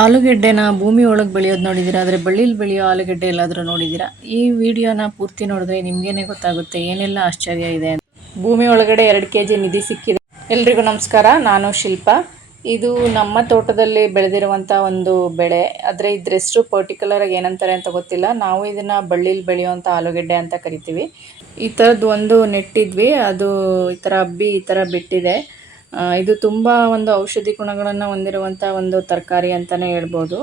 ಆಲೂಗೆಡ್ಡೆನ ಭೂಮಿ ಒಳಗೆ ಬೆಳೆಯೋದು ನೋಡಿದ್ದೀರಾ, ಆದರೆ ಬಳ್ಳಿಲಿ ಬೆಳೆಯೋ ಆಲೂಗೆಡ್ಡೆ ಎಲ್ಲಾದರೂ ನೋಡಿದ್ದೀರಾ? ಈ ವಿಡಿಯೋನ ಪೂರ್ತಿ ನೋಡಿದ್ರೆ ನಿಮಗೇನೆ ಗೊತ್ತಾಗುತ್ತೆ ಏನೆಲ್ಲ ಆಶ್ಚರ್ಯ ಇದೆ ಅಂತ. ಭೂಮಿ ಒಳಗಡೆ 2 kg ನಿಧಿ ಸಿಕ್ಕಿದೆ. ಎಲ್ರಿಗೂ ನಮಸ್ಕಾರ, ನಾನು ಶಿಲ್ಪಾ. ಇದು ನಮ್ಮ ತೋಟದಲ್ಲಿ ಬೆಳೆದಿರುವಂಥ ಒಂದು ಬೆಳೆ, ಆದರೆ ಇದ್ರ ಹೆಸರು ಪರ್ಟಿಕ್ಯುಲರಾಗಿ ಏನಂತಾರೆ ಅಂತ ಗೊತ್ತಿಲ್ಲ. ನಾವು ಇದನ್ನು ಬಳ್ಳಿಲಿ ಬೆಳೆಯುವಂಥ ಆಲೂಗೆಡ್ಡೆ ಅಂತ ಕರಿತೀವಿ. ಈ ಥರದ್ದು ಒಂದು ನೆಟ್ಟಿದ್ವಿ, ಅದು ಈ ಥರ ಹಬ್ಬಿ ಈ ಥರ ಬಿಟ್ಟಿದೆ. ಇದು ತುಂಬ ಒಂದು ಔಷಧಿ ಗುಣಗಳನ್ನು ಹೊಂದಿರುವಂಥ ಒಂದು ತರಕಾರಿ ಅಂತಲೇ ಹೇಳ್ಬೋದು.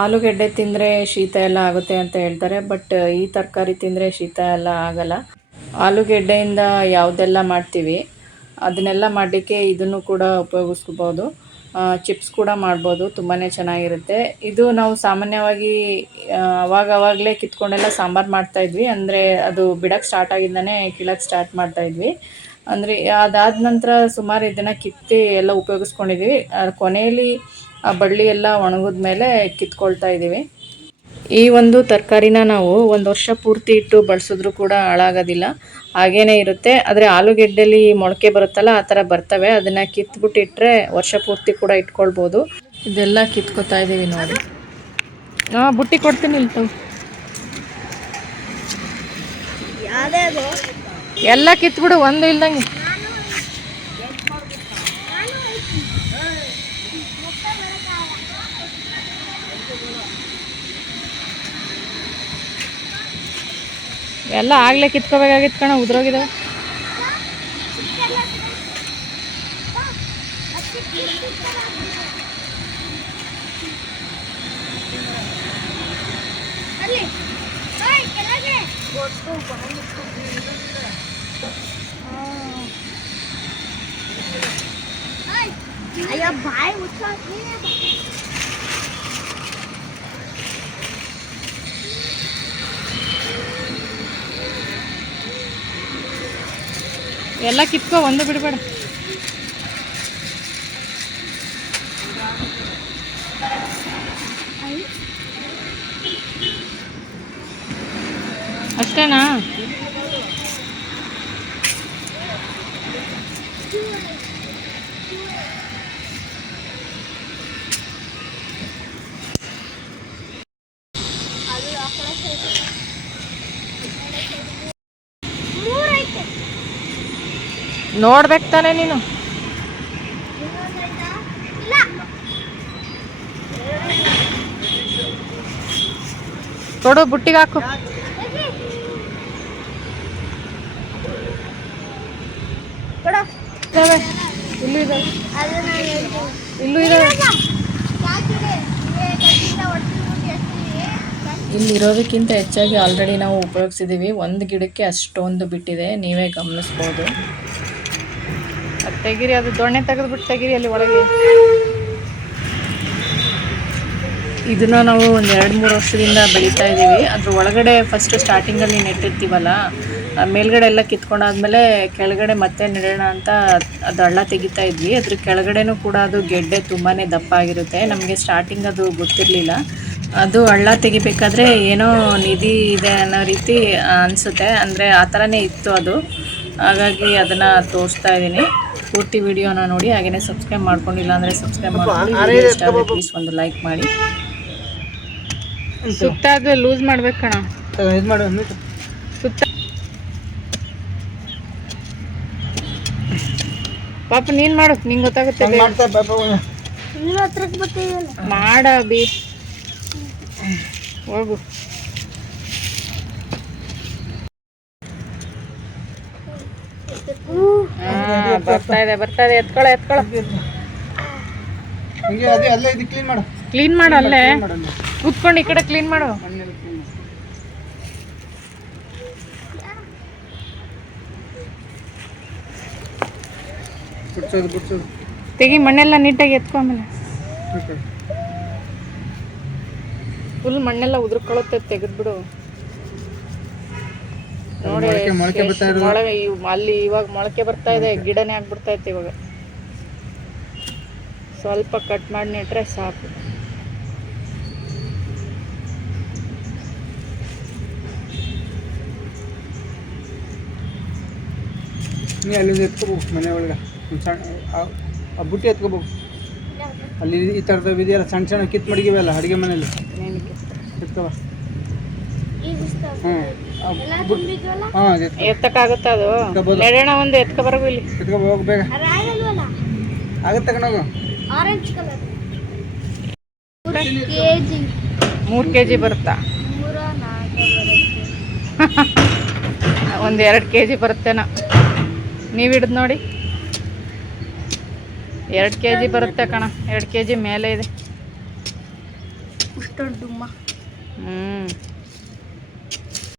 ಆಲೂಗೆಡ್ಡೆ ತಿಂದರೆ ಶೀತ ಎಲ್ಲ ಆಗುತ್ತೆ ಅಂತ ಹೇಳ್ತಾರೆ, ಬಟ್ ಈ ತರಕಾರಿ ತಿಂದರೆ ಶೀತ ಎಲ್ಲ ಆಗಲ್ಲ. ಆಲೂಗೆಡ್ಡೆಯಿಂದ ಯಾವುದೆಲ್ಲ ಮಾಡ್ತೀವಿ ಅದನ್ನೆಲ್ಲ ಮಾಡಲಿಕ್ಕೆ ಇದನ್ನು ಕೂಡ ಉಪಯೋಗಿಸ್ಕೋಬೋದು. ಚಿಪ್ಸ್ ಕೂಡ ಮಾಡ್ಬೋದು, ತುಂಬಾ ಚೆನ್ನಾಗಿರುತ್ತೆ. ಇದು ನಾವು ಸಾಮಾನ್ಯವಾಗಿ ಅವಾಗಲೇ ಕಿತ್ಕೊಂಡೆಲ್ಲ ಸಾಂಬಾರು ಮಾಡ್ತಾಯಿದ್ವಿ. ಅಂದರೆ ಅದು ಬಿಡೋಕ್ಕೆ ಸ್ಟಾರ್ಟ್ ಆಗಿಂದನೇ ಕೀಳಕ್ಕೆ ಸ್ಟಾರ್ಟ್ ಮಾಡ್ತಾಯಿದ್ವಿ. ಅಂದರೆ ಅದಾದ ನಂತರ ಸುಮಾರು ಇದನ್ನು ಕಿತ್ತಿ ಎಲ್ಲ ಉಪಯೋಗಿಸ್ಕೊಂಡಿದ್ದೀವಿ. ಕೊನೆಯಲ್ಲಿ ಆ ಬಳ್ಳಿ ಎಲ್ಲ ಒಣಗಿದ ಮೇಲೆ ಕಿತ್ಕೊಳ್ತಾ ಇದ್ದೀವಿ. ಈ ಒಂದು ತರಕಾರಿನ ನಾವು 1 ವರ್ಷ ಪೂರ್ತಿ ಇಟ್ಟು ಬಳಸಿದ್ರೂ ಕೂಡ ಹಾಳಾಗೋದಿಲ್ಲ, ಹಾಗೇ ಇರುತ್ತೆ. ಆದರೆ ಆಲೂಗೆಡ್ಡೆಲಿ ಮೊಳಕೆ ಬರುತ್ತಲ್ಲ, ಆ ಥರ ಬರ್ತವೆ. ಅದನ್ನು ಕಿತ್ಬಿಟ್ಟಿಟ್ರೆ ವರ್ಷ ಪೂರ್ತಿ ಕೂಡ ಇಟ್ಕೊಳ್ಬೋದು. ಇದೆಲ್ಲ ಕಿತ್ಕೊತಾ ಇದ್ದೀವಿ ನೋಡಿ. ಬುಟ್ಟಿ ಕೊಡ್ತೀನಿ ಇಲ್ಲಿ ತಗೋ. ಎಲ್ಲ ಕಿತ್ಬಿಡು, ಒಂದು ಇಲ್ದಂಗೆ. ಎಲ್ಲ ಆಗಲೇ ಕಿತ್ಕೋಬೇಕಾಗಿತ್ತು ಕಣ, ಉದ್ರೋಗಿದಾವೆ. ಎಲ್ಲ ಕಿತ್ಕೋ, ಒಂದು ಬಿಡಬೇಡ. ಅಷ್ಟೇನಾ? ನೋಡ್ಬೇಕು ತಾನೆ ನೀನು. ಕೊಡು, ಬುಟ್ಟಿಗೆ ಹಾಕು. ಇಲ್ಲೂ ಇದಾವೆ, ಇಲ್ಲೂ ಇದಾವೆ. ಇಲ್ಲಿರೋದಕ್ಕಿಂತ ಹೆಚ್ಚಾಗಿ ಆಲ್ರೆಡಿ ನಾವು ಉಪಯೋಗಿಸಿದ್ದೀವಿ. ಒಂದು ಗಿಡಕ್ಕೆ ಅಷ್ಟೊಂದು ಬಿಟ್ಟಿದೆ, ನೀವೇ ಗಮನಿಸ್ಬೋದು. ಅದು ತೆಗೀರಿ, ಅದು ದೊಣ್ಣೆ ತೆಗೆದುಬಿಟ್ಟು ತೆಗೀರಿ ಅಲ್ಲಿ ಒಳಗೆ. ಇದನ್ನು ನಾವು ಒಂದು 2-3 ವರ್ಷದಿಂದ ಬೆಳೀತಾ ಇದ್ದೀವಿ. ಅದ್ರ ಒಳಗಡೆ ಫಸ್ಟ್ ಸ್ಟಾರ್ಟಿಂಗಲ್ಲಿ ನೆಟ್ಟಿರ್ತೀವಲ್ಲ, ಮೇಲ್ಗಡೆ ಎಲ್ಲ ಕಿತ್ಕೊಂಡಾದ್ಮೇಲೆ ಕೆಳಗಡೆ ಮತ್ತೆ ನೆಡೋಣ ಅಂತ ಅದು ಹಳ್ಳ ತೆಗಿತಾ ಇದ್ವಿ. ಅದ್ರ ಕೆಳಗಡೆನೂ ಕೂಡ ಅದು ಗೆಡ್ಡೆ ತುಂಬಾ ದಪ್ಪ ಆಗಿರುತ್ತೆ. ನಮಗೆ ಸ್ಟಾರ್ಟಿಂಗ್ ಅದು ಗೊತ್ತಿರಲಿಲ್ಲ. ಅದು ಹಳ್ಳ ತೆಗಿಬೇಕಾದ್ರೆ ಏನೋ ನಿಧಿ ಇದೆ ಅನ್ನೋ ರೀತಿ ಅನಿಸುತ್ತೆ, ಅಂದರೆ ಆ ಥರನೇ ಇತ್ತು ಅದು. ಹಾಗಾಗಿ ಅದನ್ನು ತೋರಿಸ್ತಾ ಇದ್ದೀನಿ. ಪೂರ್ತಿ ವಿಡಿಯೋನ ನೋಡಿ, ಹಾಗೆಯೇ ಸಬ್ಸ್ಕ್ರೈಬ್ ಮಾಡ್ಕೊಂಡಿಲ್ಲ ಅಂದರೆ ಸಬ್ಸ್ಕ್ರೈಬ್ ಮಾಡ್ಕೊಂಡು, ಇಷ್ಟ ಆದರೆ ಪ್ಲೀಸ್ ಒಂದು ಲೈಕ್ ಮಾಡಿ. ಸುತ್ತ ಅದು ಲೂಸ್ ಮಾಡ್ಬೇಕು ಕಣ, ಸುತ್ತ. ಪಾಪ ನೀನು ಮಾಡು, ನಿಂಗೆ ಗೊತ್ತಾಗುತ್ತೆ. ಮಾಡ ಬಿ, ಹೋಗು. ಬರ್ತಾ ಇದೆ, ಎತ್ಕೊಳ್ಳೋ. ಕ್ಲೀನ್ ಮಾಡು, ಅಲ್ಲೇ ಕೂತ್ಕೊಂಡು ಈ ಕಡೆ ಕ್ಲೀನ್ ಮಾಡು. ತೆಗಿ, ಮಣ್ಣೆಲ್ಲ ನೀಟಾಗಿ ಎತ್ಕೊ. ಆಮೇಲೆ ಫುಲ್ ಮಣ್ಣೆಲ್ಲ ಉದುರ್ಕೊಳ್ಳುತ್ತೆ, ತೆಗೆದ್ಬಿಡು. ನೋಡಿ ಅಲ್ಲಿ ಇವಾಗ ಮೊಳಕೆ ಬರ್ತಾ ಇದೆ, ಗಿಡನೇ ಆಗ್ಬಿಡ್ತಾ ಇತ್ತು. ಇವಾಗ ಸ್ವಲ್ಪ ಕಟ್ ಮಾಡಿ ನೆಟ್ರೆ ಸಾಕು. ನೀ ಅಲ್ಲಿಂದ ಎತ್ಕೋಬೇಕು ಮನೆ ಒಳಗೆ, ಆ ಬುಟ್ಟಿ ಎತ್ಕೋಬೇಕು. ಅಲ್ಲಿ ಈ ಥರದ ಇದೆಯಲ್ಲ ಸಣ್ಣ ಸಣ್ಣ ಕಿತ್ತು ಮಡಗಿವೆಲ್ಲ ಅಡುಗೆ ಮನೇಲಿ ಎತ್ಕವ. ಹಾಂ ಎತ್ತಕ್ಕಾಗುತ್ತ ಅದು ನೆಡೋಣ ಒಂದು ಎತ್ಕೊ ಬರಗು ಇಲ್ಲಿ ಎತ್ಕೊ ಹೋಗಿ ಬೇಗ ಆಗುತ್ತೆ ಕಣಗು. 3 kg ಬರುತ್ತಾ? ಒಂದು 2 kg ಬರುತ್ತೇನೋ. ನೀವು ಹಿಡಿದು ನೋಡಿ. 2 kg ಬರುತ್ತೆ ಕಣ. 2 kg ಮೇಲೆ ಇದೆ. ಹ್ಞೂ